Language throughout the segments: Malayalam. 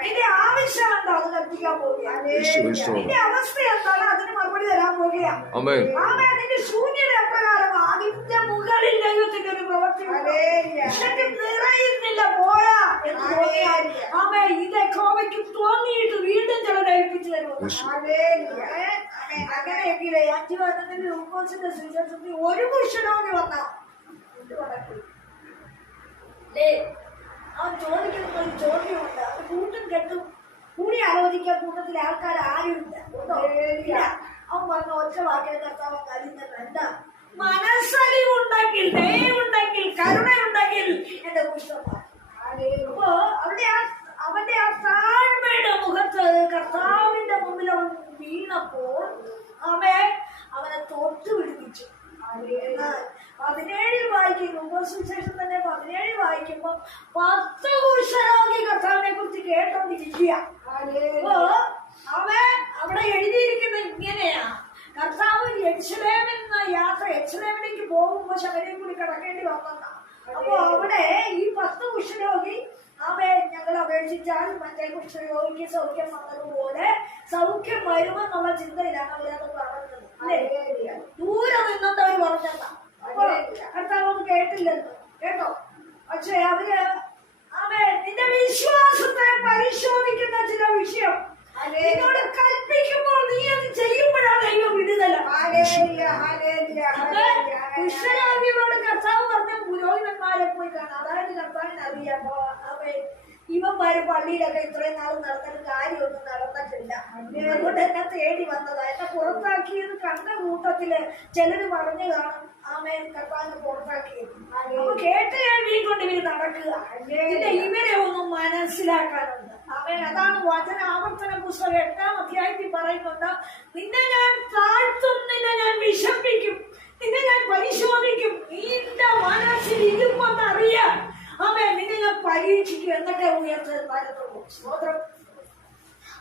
നിന്റെ ആവശ്യം എന്താ അത് കൽപ്പിക്കാൻ യേശു നിന്റെ അവസ്ഥ എന്താണ് അതിന് മറുപടി തരാൻ പോവുകയാണ് ആമേൻ. ആമേ നിന്റെ ശൂന്യത എപ്രകാരം അതിന്റെ മുകളിൽ ദൈവത്തിന്റെ ഒരു പ്രവൃത്തി നിറയുന്നില്ല പോയാ എന്ന് തോന്നിയാൽ ആമേ ഇത് യഹോവയ്ക്ക് തോന്നിയിട്ട് വീണ്ടും ചിലർ ഏൽപ്പിച്ചു തരുമോ അങ്ങനെയെങ്കിലേ അഞ്ചു പതിനൊന്നിന് ലൂക്കോസിന്റെ സുവിശേഷത്തിൽ ഒരു പുരുഷനോട് വന്ന അവൻ ചോദിക്കുന്ന ഒരു ചോദ്യമുണ്ട്. അത് കൂട്ടും കെട്ടും. കൂടി ആലോചിക്കാൻ കൂട്ടത്തിൽ ആൾക്കാർ ആരുമില്ല. അവൻ പറഞ്ഞ ഒറ്റ വാക്കിനെ കർത്താവ് കരുതുന്നത് എന്താ? മനസ്സലിവുണ്ടെങ്കിൽ ദയവുണ്ടെങ്കിൽ കരുണയുണ്ടെങ്കിൽ എന്റെ പുരുഷന്മാർ. അപ്പോ അവന്റെ ആ അവന്റെ ആ താഴ്മയുടെ മുഖത്ത് കർത്താവിന്റെ മുമ്പിൽ അവൻ വീണപ്പോൾ അവൻ അവനെ തൊട്ടു പിടിപ്പിച്ചു എന്നാൽ പതിനേഴിൽ വായിക്കും. സുവിശേഷം തന്നെ പതിനേഴിൽ വായിക്കുമ്പോ പത്ത് കുശരോഗി കർത്താവിനെ കുറിച്ച് കേട്ടോണ്ടിരിക്കുക. അപ്പോ അവൻ അവിടെ എഴുതിയിരിക്കുന്നത് ഇങ്ങനെയാ. കർത്താവ് യക്ഷലേമിൽ നിന്ന് യാത്ര യക്ഷലേമിലേക്ക് പോകുമ്പോ ശബരിയും കൂടി കിടക്കേണ്ടി വന്നതാണ് അപ്പൊ അവിടെ ഈ പത്ത് കുഷ്ഠരോഗി അവയെ ഞങ്ങൾ അപേക്ഷിച്ചാൽ മറ്റേ കുഷ്ഠരോഗിക്ക് സൗഖ്യം വന്നതുപോലെ സൗഖ്യം വരുമെന്നുള്ള ചിന്തയിലാണ് അവരത് പറഞ്ഞത്. ദൂരെ നിന്നിട്ട് അവർ പറഞ്ഞതാ. അപ്പൊ കർത്താവ് കേട്ടില്ലല്ലോ. കേട്ടോ? പക്ഷെ അവർ അവൻ നിന്റെ വിശ്വാസത്തെ പരിശോധിക്കുന്ന ചില വിഷയം. നിന്നോട് കൽപ്പിക്കുമ്പോൾ നീ അത് ചെയ്യുമ്പോഴാണ് ദൈവം വിടുതല. കർത്താവ് പറഞ്ഞ പുരോഹിതന്മാരെ പോയി കാണാം. അതായത് കർത്താവിന് അറിയാം അവൻ ഇവന്മാര് പള്ളിയിലൊക്കെ ഇത്രയും നാൾ നടന്നിട്ട് കാര്യമൊന്നും നടന്നിട്ടില്ല. അതുകൊണ്ട് എന്നെ തേടി വന്നതാ. എന്നെ പുറത്താക്കിയത് കണ്ട കൂട്ടത്തിൽ ചിലര് പറഞ്ഞു കാണും ആമേൻ കർത്താവിനെ പുറത്താക്കിയത്. അപ്പൊ കേട്ട് കേൾവി കൊണ്ട് ഇവർ നടക്കുക. പിന്നെ ഇവരെ ഒന്നും മനസ്സിലാക്കാനുണ്ട്. അവൻ അതാണ് വചന ആവർത്തന പുസ്തകം എട്ടാം അധ്യായത്തിൽ പറയുന്നുണ്ട് നിന്നെ ഞാൻ താഴ്ത്തും നിന്നെ ഞാൻ വിശപ്പിക്കും നിന്നെ ഞാൻ പരിശോധിക്കും. നിന്റെ മനസ്സിൽ ഇരുപ്പെന്ന് അറിയാൻ. അവൻ പരീക്ഷിക്കും എന്നൊക്കെ ഉയർത്ത് വരത്തുള്ളൂ സ്തോത്രം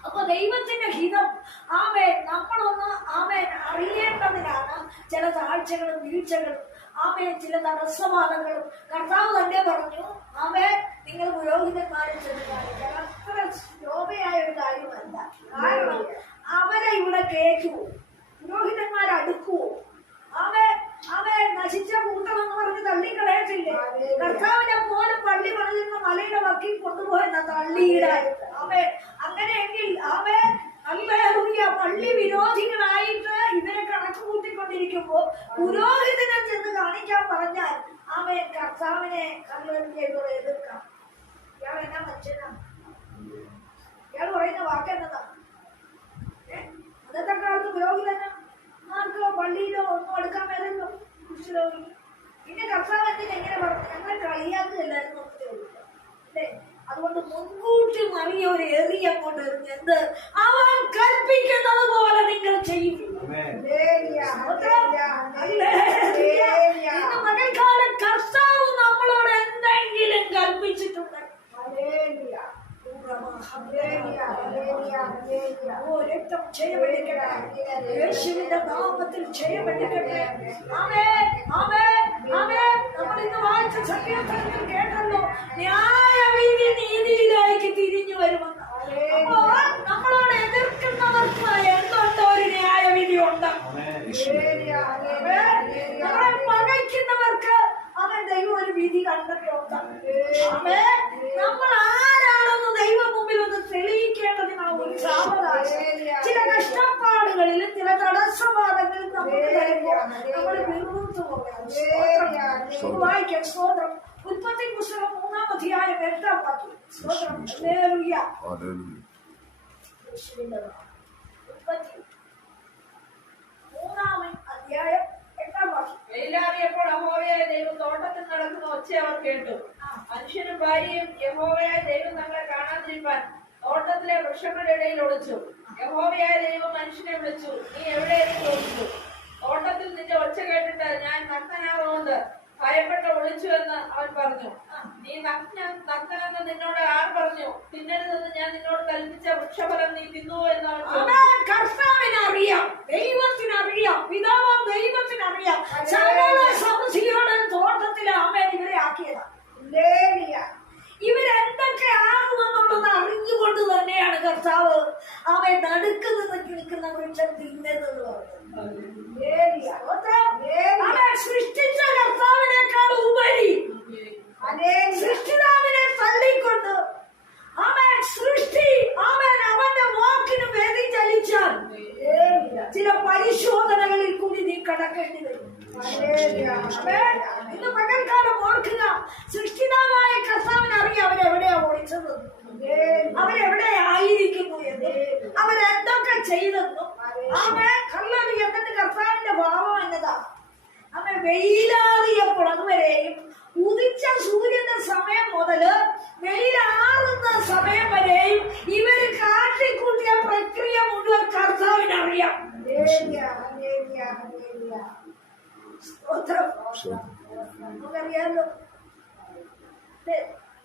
അപ്പൊ ദൈവത്തിന്റെ ഹിതം ആമേൻ. നമ്മളൊന്ന് ആമേൻ അറിയേണ്ടതിനാണ് ചില താഴ്ചകളും വീഴ്ചകളും. ആമേൻ ചില തടസ്സവാദങ്ങളും. കർത്താവ് തന്നെ പറഞ്ഞു ആമേൻ നിങ്ങൾ പുരോഹിതന്മാരെ കാണിക്കാൻ അത്ര ശോഭയായ ഒരു കാര്യമല്ല. കാരണം അവരെ ഇവിടെ കേൾക്കുവോ പുരോഹിതന്മാർ അടുക്കുവോ? അവൻ നശിച്ച കൂട്ടമെന്ന് പറഞ്ഞ് തള്ളിക്കളയത്തില്ലേ? കർത്താവിനെ പോലും പള്ളി പണിതിരുന്ന മലയുടെ വക്കിൽ കൊണ്ടുപോയെന്ന തള്ളിയിടായിട്ട് അവൻ അങ്ങനെയെങ്കിൽ അല്ലേലൂയ പള്ളി വിരോധികളായിട്ട് ഇവരെ കണക്ക് കൂട്ടിക്കൊണ്ടിരിക്കുമ്പോ പുരോഹിതനെ ചെന്ന് കാണിക്കാൻ പറഞ്ഞാൽ അവൻ കർത്താവിനെ കല്ലുകളിലേക്ക് എതിർക്കാം. ഇയാൾ എന്നാ മനുഷ്യനാണ് ഇയാൾ പറയുന്ന വാക്കെന്നതാ അന്നത്തെ കാലത്ത് പുരോഹിതന് ആർക്കോ പള്ളിയിലോ ഒന്നും എടുക്കാൻ മേലല്ലോ കുഷ്ഠരോഗി പിന്നെ കർത്താവ് എന്തിന് എങ്ങനെ പറഞ്ഞു ഞങ്ങളെ കളിയാക്കുകയല്ലായിരുന്നു. അല്ലേ? അതുകൊണ്ട് മുൻകൂട്ടി മറിയ ഒരു എറിയ കൊണ്ട് എറിഞ്ഞ് എന്ത്? അവൻ കൽപ്പിക്കുന്നത് പോലെ നിങ്ങൾ ചെയ്യും ഇന്ന് മകൾക്കാലം കർത്താവ് നമ്മളോട് എന്തെങ്കിലും കൽപ്പിച്ചിട്ടുണ്ട് ഓ ജയമടിക്കട്ടെ. യേശുവിന്റെ നാമത്തിൽ ജയമടിക്കട്ടെ. ആമേൻ ആമേൻ ആമേൻ. നമ്മൾ ഇന്ന് വായിച്ച സങ്കീർത്തനത്തിൽ കേട്ടല്ലോ ന്യായവീതി നീതിയിലേക്ക് തിരിഞ്ഞു വരുമെന്ന്. അപ്പോ നമ്മളോട് എതിർക്കുന്നവർക്ക് എന്തുണ്ട് ഒരു ന്യായവിധി ഉണ്ട്? നമ്മളെ പകയ്ക്കുന്നവർക്ക് അവൻ ദൈവം ഒരു വിധി കണ്ടിട്ടുണ്ട് ആമേൻ. നമ്മൾ ആരാണെന്ന് ദൈവം മുമ്പിൽ ഒന്ന് തെളിയിക്കേണ്ടതിനാണ് ഒരു സാവകാശം ചില കഷ്ടപ്പാടുകളിലും ചില തടസ്സവാദങ്ങളിലും നമുക്ക് തരുമ്പോൾ നമ്മൾ വിറുത്തു പോകാം വായിക്കാം സ്തോത്രം ഉൽപ്പത്തി പുസ്തകം മൂന്നാം അധ്യായം എട്ടാം വാക്യം. സ്തോത്രം. ഉൽപ്പത്തി മൂന്നാം അധ്യായം എട്ടാം വാക്യം. വെയിലാറിയപ്പോൾ യഹോവയായ ദൈവം തോട്ടത്തിൽ നടക്കുന്ന ഒച്ച അവർ കേട്ടു. മനുഷ്യനും ഭാര്യയും യഹോവയായ ദൈവം തങ്ങളെ കാണാതിരിപ്പാൻ തോട്ടത്തിലെ വൃക്ഷങ്ങളുടെ ഇടയിൽ ഒളിച്ചു. യഹോവയായ ദൈവം മനുഷ്യനെ വിളിച്ചു നീ എവിടെയെന്ന് ചോദിച്ചു. തോട്ടത്തിൽ നിന്റെ ഒച്ച കേട്ടിട്ട് ഞാൻ നഗ്നനാവുകൊണ്ട് ഭയപ്പെട്ട് ഒളിച്ചുവെന്ന് അവൻ പറഞ്ഞു. നീ നഗ്ന നഗ്നെന്ന് നിന്നോട് ആർ പറഞ്ഞു? തിന്നരുതെന്ന് ഞാൻ നിന്നോട് കൽപ്പിച്ച വൃക്ഷഫലം നീ തിന്നുവോ എന്ന് അവൻ അറിയാം അറിയാം അറിയാം ഇവരെ ആക്കിയതാ. തന്നെയാണ് കർത്താവ് സൃഷ്ടിച്ച കർത്താവ് സൃഷ്ടിതാവിനെ തള്ളിക്കൊണ്ട് അവൻ സൃഷ്ടി അവൻ അവന്റെ വാക്കിന് വ്യതിചലിച്ചാൽ ചില പരിശോധനകളിൽ കൂടി നീ കടക്കേണ്ടി വരും. ഇന്ന് പകൽക്കാലം ഓർക്കുക. സൃഷ്ടിതാവായ കർത്താവിന് അറിയാം അവരെവിടെയാ ഓടിച്ചത്. അവരെവിടെ ആയിരിക്കുന്നു എന്ന്. അവരെന്തൊക്കെ ചെയ്തെന്നും. അവൻ കള്ളറി എന്നിട്ട് കർത്താവിന്റെ ഭാവം എന്നതാ. അവൻ വെയിലാറിയപ്പോൾ അതുവരെയും ഉദിച്ച സൂര്യന്റെ സമയം മുതൽ വെയിലാറുന്ന സമയം വരെയും ഇവർ കാട്ടിക്കൂട്ടിയ പ്രക്രിയ മുഴുവൻ കർത്താവിന് അറിയാം. നമുക്കറിയാലോ?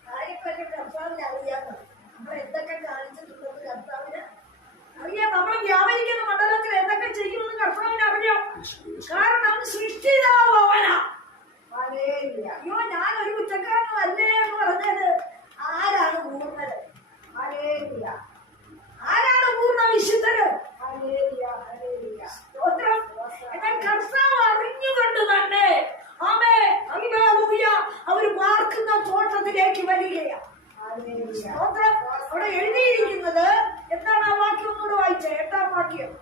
കാര്യങ്ങളൊക്കെ കർത്താവിന് അറിയാം നമ്മൾ എന്തൊക്കെ കാണിച്ചിട്ടുണ്ടെന്ന് കർത്താവിന് അറിയാം. നമ്മൾ വ്യാപരിക്കുന്ന മണ്ഡലത്തിൽ എന്തൊക്കെ ചെയ്യുമെന്ന് കർത്താവിന് അറിയാം കാരണം സൃഷ്ടിതാവ് അവനാ അയ്യോ ഞാൻ ഒരു കുറ്റക്കാരനും അല്ലേ എന്ന് പറഞ്ഞത് ആരാണ് പൂർണത് ആരാണ് പൂർണ വിശുദ്ധര് സ്തോത്രം. എന്നാൽ കർത്താവ് അറിഞ്ഞുകൊണ്ട് തന്നെ ആമേ ഹല്ലേലൂയ അവർ തോട്ടത്തിലേക്ക് വരികയാണ്. സ്തോത്രം. അവിടെ എഴുതിയിരിക്കുന്നത് എന്താണ് ആ വാക്യം? ഒന്നുകൂടെ വായിച്ചേ. എട്ടാം വാക്യം.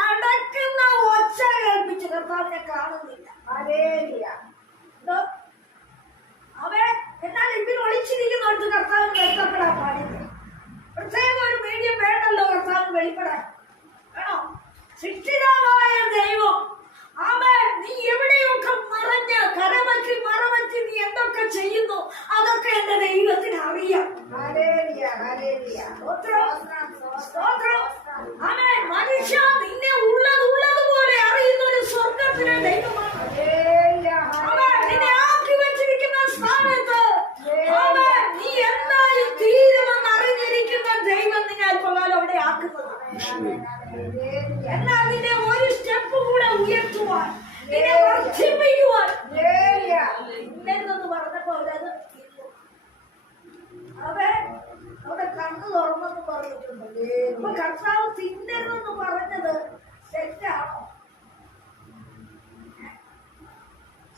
നടക്കുന്ന ഒച്ച കേൾപ്പിച്ച് കർത്താവിനെ കാണുന്നില്ല. അവേ അവൻ എന്നാൽ ഒളിച്ചിരിക്കുന്ന ഒളിച്ചിരിക്കുന്നിടത്ത് കർത്താവ് വെളിപ്പെടാൻ പാടില്ല. പ്രത്യേക ഒരു മീഡിയം വേണ്ടല്ലോ കർത്താവ് വെളിപ്പെടാൻ. വേണോ ശിക്ഷിതാവായ ദൈവം അവൻ നീ എവിടെയൊക്കെ മറഞ്ഞ് കരമറ്റി മറമറ്റി നീ എന്തൊക്കെ ചെയ്യുന്നു? അതൊക്കെ എന്റെ ദൈവത്തിന് അറിയാം. മനുഷ്യ നിന്നെ ഉള്ളത് പോലെ അറിയുന്ന ഒരു സ്വർഗത്തിലെ ദൈവമാണ്. അവൻ നിന്നെ ആക്കി വെച്ചിരിക്കുന്ന സ്ഥാനത്ത് അവൻ നീ എന്തായി തീരുമെന്ന് അറിഞ്ഞിരിക്കുന്ന ദൈവം നിന്നെ അല്പകാലം അവിടെ ആക്കുന്നതാണ് എന്നാൽ നിന്നെ ഒരു സ്റ്റെപ്പ് കൂടെ ഉയർത്തുവാൻ നിന്നെ വർദ്ധിപ്പിക്കുവാൻ ഇന്നെന്ന് പറഞ്ഞപ്പോ അവരത് തിന്നു. അവൻ അവിടെ കണ്ണു തുറന്നെന്ന് പറഞ്ഞിട്ടുണ്ട് അപ്പൊ കർത്താവ് തിന്നരുതെന്ന് പറഞ്ഞത് തെറ്റാണോ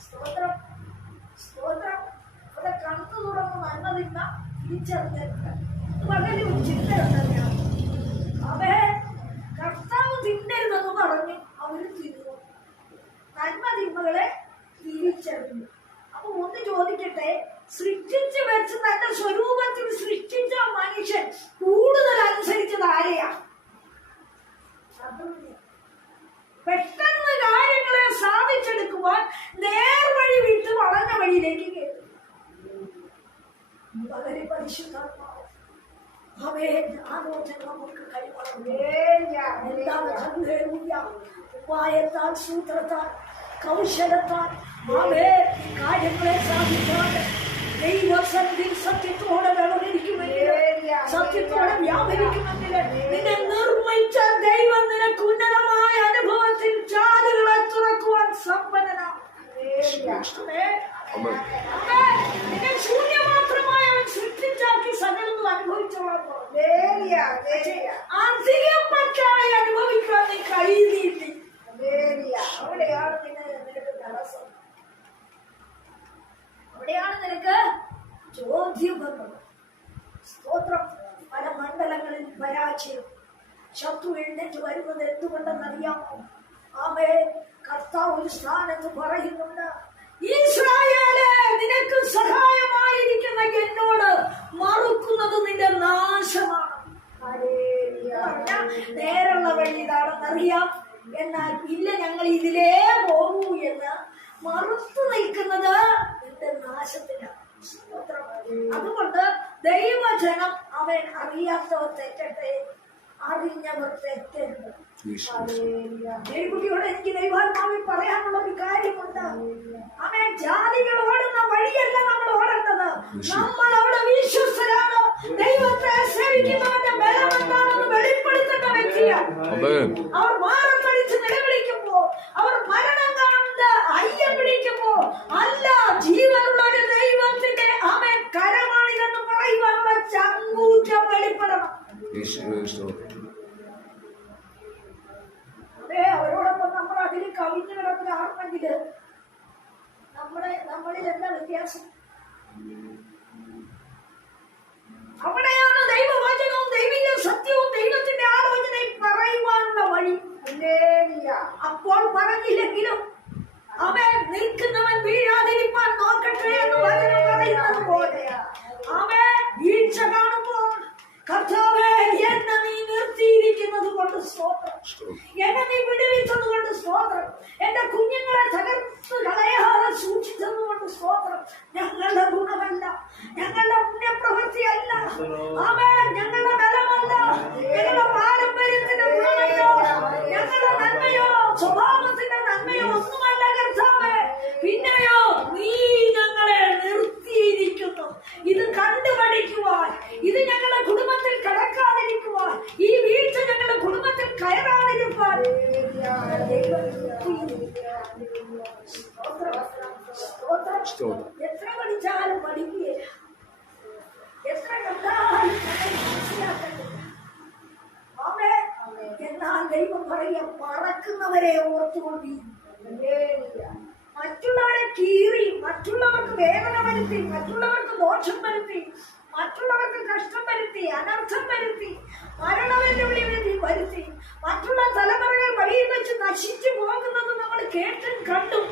സ്തോത്രം സ്തോത്രം അവിടെ കണ്ണു തുറന്ന് നന്മ തിന്ന ഒന്ന് ചോദിക്കട്ടെ തന്റെ മനുഷ്യൻ പെട്ടെന്ന് കാര്യങ്ങളെ സാധിച്ചെടുക്കുവാൻ നേർവഴി വിട്ട് വളഞ്ഞ വഴിയിലേക്ക് വളരെ പരിശുദ്ധാത്മാവ്. അവയെ ആലോചന നമുക്ക് കൈമാറും. ഉപായത്താൽ സൂത്രത്താൽ കൗശലത്താൽ അവേ കാര്യങ്ങളെ സാധിക്കാതെ ദൈവസന്ധി സത്യത്തോടെ വ്യാപരിക്കുമെങ്കിൽ സത്യത്തോടെ വ്യാപരിക്കുമെങ്കിൽ നിന്നെ നിർമ്മിച്ച ദൈവം നിനക്ക് ഉന്നതമായ അനുഭവത്തിൽ ചാലുകളെ തുറക്കുവാൻ സമ്പന്നനാണ് നിന്നെ ശൂന്യമാത്രമായവൻ സൃഷ്ടിച്ചാക്കി പറഞ്ഞു അധികപ്പറ്റായി അനുഭവിക്കാൻ നീ കൈ നീട്ടി അവിടെയാണ് നിനക്ക് തടസ്സം. അവിടെയാണ് നിനക്ക് ചോദ്യം വന്നത്. സ്തോത്രം. പല മണ്ഡലങ്ങളിൽ പരാജയം. ശത്രു എഴുന്നേറ്റ് വരുന്നത് എന്തുകൊണ്ടെന്നറിയാമോ ആമേ കർത്താവ് ഒരു സ്ഥാനത്ത് പറയുന്നുണ്ട്. ഇസ്രായേലേ നിനക്ക് സഹായമായിരിക്കുന്ന എന്നോട് മറുക്കുന്നത് നിന്റെ നാശമാണ്. നേരുള്ള വഴി ഇതാണെന്നറിയാം എന്നാൽ ഇല്ല ഞങ്ങൾ ഇതിലേ പോകൂ എന്ന് മറുത്തു നിൽക്കുന്നത് നിന്റെ നാശത്തിനാണ്. അതുകൊണ്ട് ദൈവജനം അവൻ അറിയാത്തവർ തെറ്റട്ടെ അറിഞ്ഞവർ തെറ്റരുത്. ദേവികുട്ടിയോട് എനിക്ക് ദൈവാത്മാവിൽ പറയാനുള്ള ഒരു കാര്യമുണ്ട്. അവൻ ജാതികൾ ഓടുന്ന വഴിയല്ല നമ്മൾ ഓടേണ്ടത്. നമ്മൾ അവിടെ വിശ്വസരാണ് ദൈവത്തെ സേവിക്കുന്നവന്റെ ബലം എന്താണെന്ന് വെളിപ്പെടുത്തേണ്ട വ്യക്തിയാണ്. അവർ മാറം കടിച്ച് നിലവിളിക്കുമ്പോ അവർ മരണം കാണുന്നത് അയ്യം പിടിക്കുമ്പോ അല്ല ജീവനുള്ള ഒരു ദൈവത്തിന്റെ അമേ കരമാണിതെന്ന് പറയുവാനുള്ള ചങ്കൂറ്റ യേശുവേ സ്തോത്രം അവരോടൊപ്പം നമ്മൾ അതിൽ കവിഞ്ഞു കിടക്കുകയാണെങ്കിൽ നമ്മുടെ നമ്മളിൽ എന്താ വ്യത്യാസം? അവിടെയാണ് ദൈവവചനവും ദൈവിക സത്യവും ദൈവത്തിന്റെ ആലോചനയും പറയുവാനുള്ള വഴി. അപ്പോൾ പറഞ്ഞില്ലെങ്കിലും അവൻ നിൽക്കുന്നവൻ വീഴാതിരിപ്പാൻ നോക്കട്ടെ എന്ന് പറഞ്ഞു പറയുന്നത് പോലെ അവൻ വീഴ്ച കാണുമ്പോൾ കർത്താവേ എന്നെ നീ നിർത്തിയിരിക്കുന്നത് കൊണ്ട് സ്തോത്രം. എന്നെ നീ വിടുവിച്ചത് കൊണ്ട് സ്തോത്രം. എന്റെ കുഞ്ഞുങ്ങളെ തകർത്ത് കളയാതെ സൂക്ഷിച്ചത് കൊണ്ട് സ്തോത്രം. ഞങ്ങളുടെ ഗുണമല്ല. ഞങ്ങളുടെ പുണ്യപ്രവൃത്തിയല്ല. ആമേ ഞങ്ങളുടെ ബലമല്ല. ഞങ്ങളുടെ പാരമ്പര്യത്തിന്റെ ഗുണമല്ലോ. ഞങ്ങളുടെ നന്മയോ സ്വഭാവത്തിന്റെ നന്മയോ ഒന്നുമല്ല കർത്താവേ. പിന്നെയോ നീ ഞങ്ങളെ നിർത്തിയിരിക്കുന്നു ഇത് കണ്ടുപഠിക്കുവാൻ ഇത് ഞങ്ങളുടെ കുടുംബത്തിൽ കടക്കാതിരിക്കുവാൻ ഈ വീഴ്ച ഞങ്ങളുടെ കുടുംബത്തിൽ കയറാതിരിക്കുവാൻ. എത്ര പഠിച്ചാലും പഠിക്കുകയില്ല എത്ര കണ്ടാലും. എന്നാൽ ദൈവം പറയുക പറക്കുന്നവരെ ഓർത്തുകൊണ്ടിരിക്കും മറ്റുള്ളവരെ കീറി മറ്റുള്ളവർക്ക് വേദന വരുത്തി മറ്റുള്ളവർക്ക് ദോഷം വരുത്തി മറ്റുള്ളവർക്ക് കഷ്ടം വരുത്തി അനർത്ഥം വരുത്തി മരണവെല്ലുവിളി വരുത്തി വരുത്തി. മറ്റുള്ള തലമുറകൾ വഴിയിൽ വെച്ച് നശിച്ചു പോകുന്നത് നമ്മൾ കേട്ടും കണ്ടും.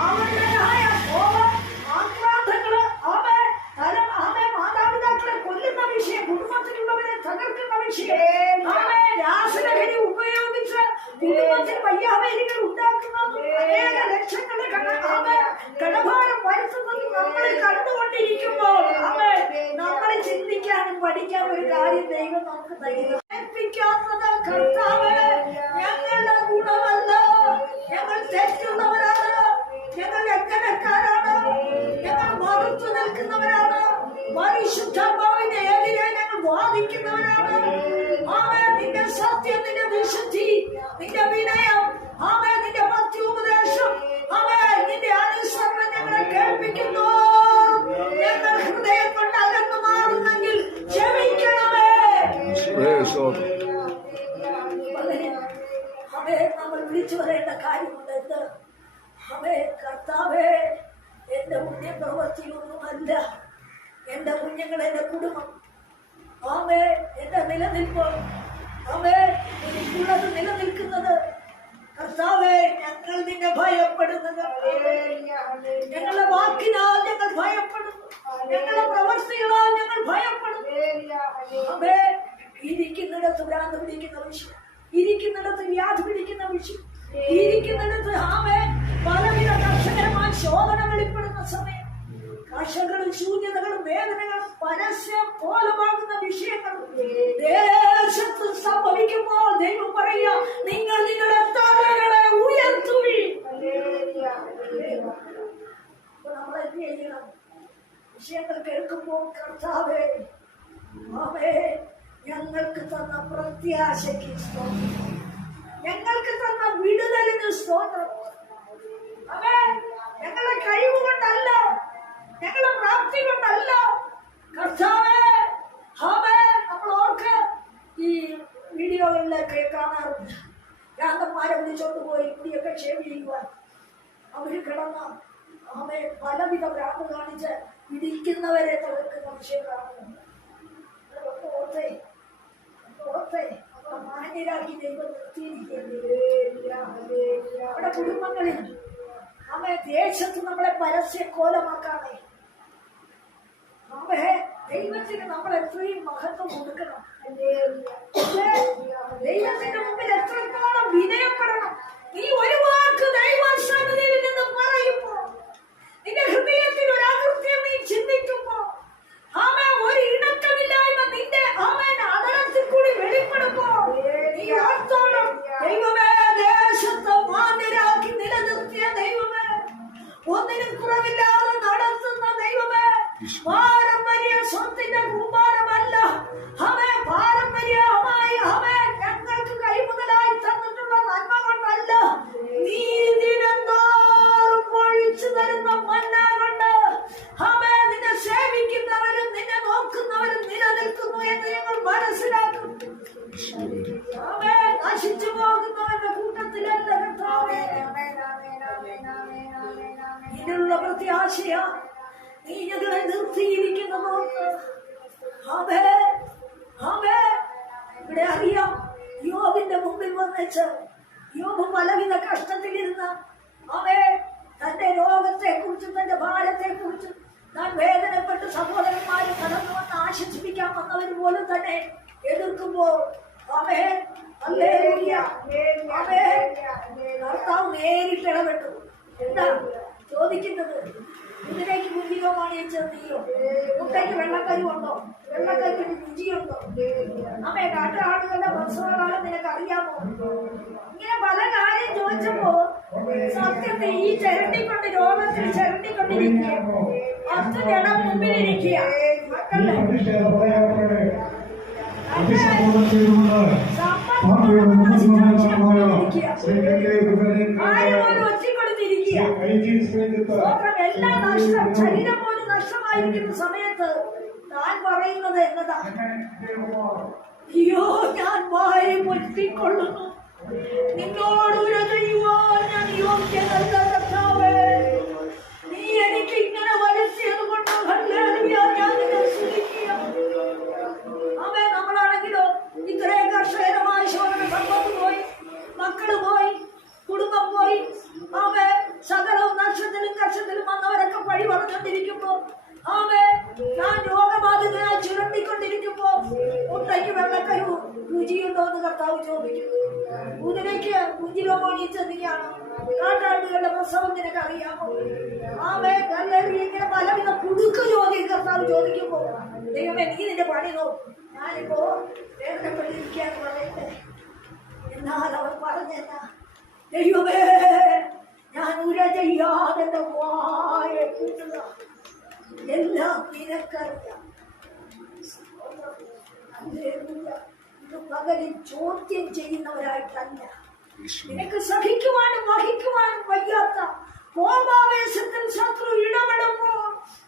അവരുടേതായ കോപം ആക്രാന്തങ്ങൾ ആമേ തല ആമേ മാതാപിതാക്കളെ കൊല്ലുന്ന വിഷയം കുടുംബത്തിലുള്ളവരെ തകർക്കുന്ന വിഷയം ആമേ രാസലഹരി ഉപയോഗിച്ച് കുടുംബത്തിൽ വയ്യാവേലികൾ ഉണ്ടാക്കുന്നതും അനേക ലക്ഷങ്ങളെ കട- ആമേ കടഭാരം വരുത്തുന്നതും നമ്മൾ കണ്ടുകൊണ്ടിരിക്കുമ്പോൾ ആമേ നമ്മൾ ചിന്തിക്കാനും പഠിക്കാനും ഒരു കാര്യം ദൈവം നമുക്ക് തരുന്നു ഏൽപ്പിക്കാത്തത് കർത്താവ് ഞങ്ങളുടെ ഗുണമല്ല ഞങ്ങൾ തെറ്റുള്ളവരാണ് ഞങ്ങൾ എങ്ങനെക്കാരാണ് ഞങ്ങൾ മറുത്തു നിൽക്കുന്നവരാണ് പരിശുദ്ധാത്മാവിന്റെ എതിരെ ഞങ്ങൾ വാദിക്കുന്നവരാണ്. ആമേ നിന്റെ സത്യം നിന്റെ വിശുദ്ധി നിന്റെ വിനയം. ആമേ നിന്റെ ഭക്തിയുപദേശം. ആമേ നിന്റെ അനുസരണം ഞങ്ങളെ കേൾപ്പിക്കുന്നു. ഞങ്ങൾ ഹൃദയം കൊണ്ട് അകന്നു മാറുന്നെങ്കിൽ ക്ഷമിക്കണമേ. അവേ നമ്മൾ വിളിച്ചു പറയേണ്ട കാര്യമുണ്ട് എന്ത് അവേ കർത്താവേ എന്റെ പുണ്യപ്രവൃത്തിയൊന്നുമല്ല. എന്റെ കുഞ്ഞുങ്ങൾ എന്റെ കുടുംബം. ആമേ എന്റെ നിലനിൽപ്പ്. ആമേ എനിക്കുള്ളത് നിലനിൽക്കുന്നത്. കർത്താവേ ഞങ്ങൾ നിന്നെ ഭയപ്പെടുന്നത്. ഞങ്ങളുടെ വാക്കിനാൽ ഞങ്ങൾ ഭയപ്പെടുന്നു. ഞങ്ങളുടെ പ്രവർത്തികളാൽ ഞങ്ങൾ ഭയപ്പെടുന്നു. അതെ ഇരിക്കുന്നിടത്ത് ഭ്രാന്ത് പിടിക്കുന്ന വിഷയം ഇരിക്കുന്നിടത്ത് വ്യാധി പിടിക്കുന്ന വിഷയം ഇരിക്കുന്നിടത്ത് ആമേ പലവിധ കർഷകരമായ ശോധന വെളിപ്പെടുന്ന. കർഷകരും ശൂന്യതകളും വേദനകളും പരസ്യം പോലമാകുന്ന വിഷയങ്ങളും ദേശത്ത് സംഭവിക്കുമ്പോൾ ദൈവം പറയുക നിങ്ങൾ നിങ്ങളുടെ തലകളെ ഉയർത്തുവി വിഷയങ്ങൾ കേൾക്കുമ്പോൾ കർത്താവേ ആമേ ഞങ്ങൾക്ക് തന്ന പ്രത്യാശയ്ക്ക് ഞങ്ങൾക്ക് തന്ന വിടുതലിന് സ്തോത്രം. അവേ ഞങ്ങളുടെ കഴിവ് കൊണ്ടല്ല ഞങ്ങളുടെ പ്രാപ്തി കൊണ്ടല്ല കർത്താവേ പോയി നമ്മളെ കുടുംബങ്ങളിൽ ആമേ ദേശത്ത് നമ്മളെ പരസ്യ കോലമാക്കാതെ ആമേ ദൈവത്തിന് നമ്മൾ എത്രയും മഹത്വം കൊടുക്കണം? ദൈവത്തിന്റെ മുമ്പിൽ എത്രത്തോളം വിനയപ്പെടണം. നീ ഒരു വാക്ക് ദൈവസന്നിധിയിൽ നിന്ന് പറയുമ്പോ നിന്റെ ഹൃദയത്തിൽ ഒരു അകൃത്യം നശിച്ചു പോകുന്നവരുടെ കൂട്ടത്തിലല്ല കർത്താവേ ഇതിനുള്ള പ്രത്യാശയ നീ ഞങ്ങളെ നിർത്തിയിരിക്കുന്നു അവേ അവേ ഇവിടെ അറിയാം യോബിന്റെ മുമ്പിൽ വന്നേച്ച് യോബ് പലവിധ കഷ്ടത്തിലിരുന്ന അവേ തന്റെ രോഗത്തെ കുറിച്ചും തന്റെ ഭാരത്തെ കുറിച്ചും താൻ വേദനപ്പെട്ട് സഹോദരന്മാരെ കടന്നു വന്ന് ആശ്വസിപ്പിക്കാൻ വന്നവർ പോലും തന്നെ എതിർക്കുമ്പോൾ കർത്താവ് നേരിട്ട് ഇടപെട്ടു. എന്താ? ചോദിക്കുന്നത്? ഇതിലേക്ക് മുന്തിരമാണ് നീയോ മുട്ടയ്ക്ക് വെള്ളക്കരുവുണ്ടോ വെള്ളക്കരിന് രുചിയുണ്ടോ? അമ്മേ കാട്ടാടുകളുടെ പ്രസവകാലം നിനക്ക് അറിയാമോ? ഇങ്ങനെ പല കാര്യം ചോദിച്ചപ്പോ സത്യത്തിൽ ഈ ചിരണ്ടിക്കൊണ്ട് രോഗത്തിൽ ചിരണ്ടിക്കൊണ്ടിരിക്കുക പത്ത് ജനം മുമ്പിലിരിക്കുക. മക്കളെ ആരും ചെയ്തുകൊണ്ട് ശരീരം പോലും നഷ്ടമായിരിക്കുന്ന സമയത്ത് താൻ പറയുന്നത് എന്നതാ? അയ്യോ ഞാൻ വാരി പൊറ്റിക്കൊള്ളുന്നു നിങ്ങളോട് ഉര ചെയ്യുവാൻ ഞാൻ യോഗ്യനല്ല കർത്താവേ. കർഷകരമായ ശോധന സമ്പത്ത് പോയി മക്കൾ പോയി കുടുംബം പോയി. അവേ സകലവും നക്ഷത്തിലും കക്ഷത്തിലും വന്നവരൊക്കെ പഴി പറഞ്ഞുകൊണ്ടിരിക്കുമ്പോ അവേ ഞാൻ രോഗബാധിതനായി ചുരണ്ടിക്കൊണ്ടിരിക്കുമ്പോ മുട്ടയ്ക്ക് വെള്ളക്കരു രുചിയുണ്ടോ എന്ന് കർത്താവ് ചോദിക്കുന്നു. കുതിരയ്ക്ക് കുഞ്ചിരോമോണി ചെന്നിയാണ് കാട്ടാടുകളുടെ പ്രസവം നിനക്ക് അറിയാമോ? ആവേ കല്ലേറി ഇങ്ങനെ പലവിധ കുടുക്ക് ചോദ്യം കർത്താവ് ചോദിക്കുമ്പോ ദൈവമേ നീ നിന്റെ പണി നോക്കും. ഞാനിപ്പോ വേദനപ്പെട്ടിരിക്കാന്ന് പറയട്ടെ. എന്നാൽ അവർ പറഞ്ഞെന്നാ ദൈവമേ ഞാൻ ഉര ചെയ്യാതെ വായ കൂട്ടുക. എല്ലാം നിനക്കറിയാം. ഇത് പകലിൽ ചോദ്യം ചെയ്യുന്നവരായിട്ടല്ല. നിനക്ക് സഹിക്കുവാനും വഹിക്കുവാനും വയ്യാത്ത കോപാവേശത്തിൽ ശത്രു ഇടപെടുമ്പോൾ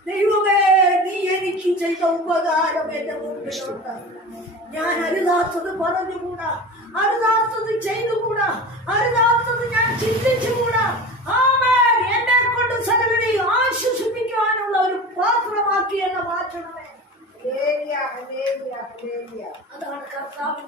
ദൈവമേ നീ എനിക്ക് ചെയ്ത ഉപകാരം എന്റെ മുമ്പിലുണ്ട് ഞാൻ അരുതാത്തത് പറഞ്ഞുകൂടാ? അരുതാത്തത് ചെയ്തുകൂടാ? അരുതാത്തത് ഞാൻ ചിന്തിച്ചുകൂടാ? ആമേൻ. എന്നെ കൊണ്ട് സകലരെയും ആശ്വസിപ്പിക്കുവാനുള്ള ഒരു പാത്രമാക്കി എന്നെ മാറ്റണമേ. അതാണ് കർത്താവ്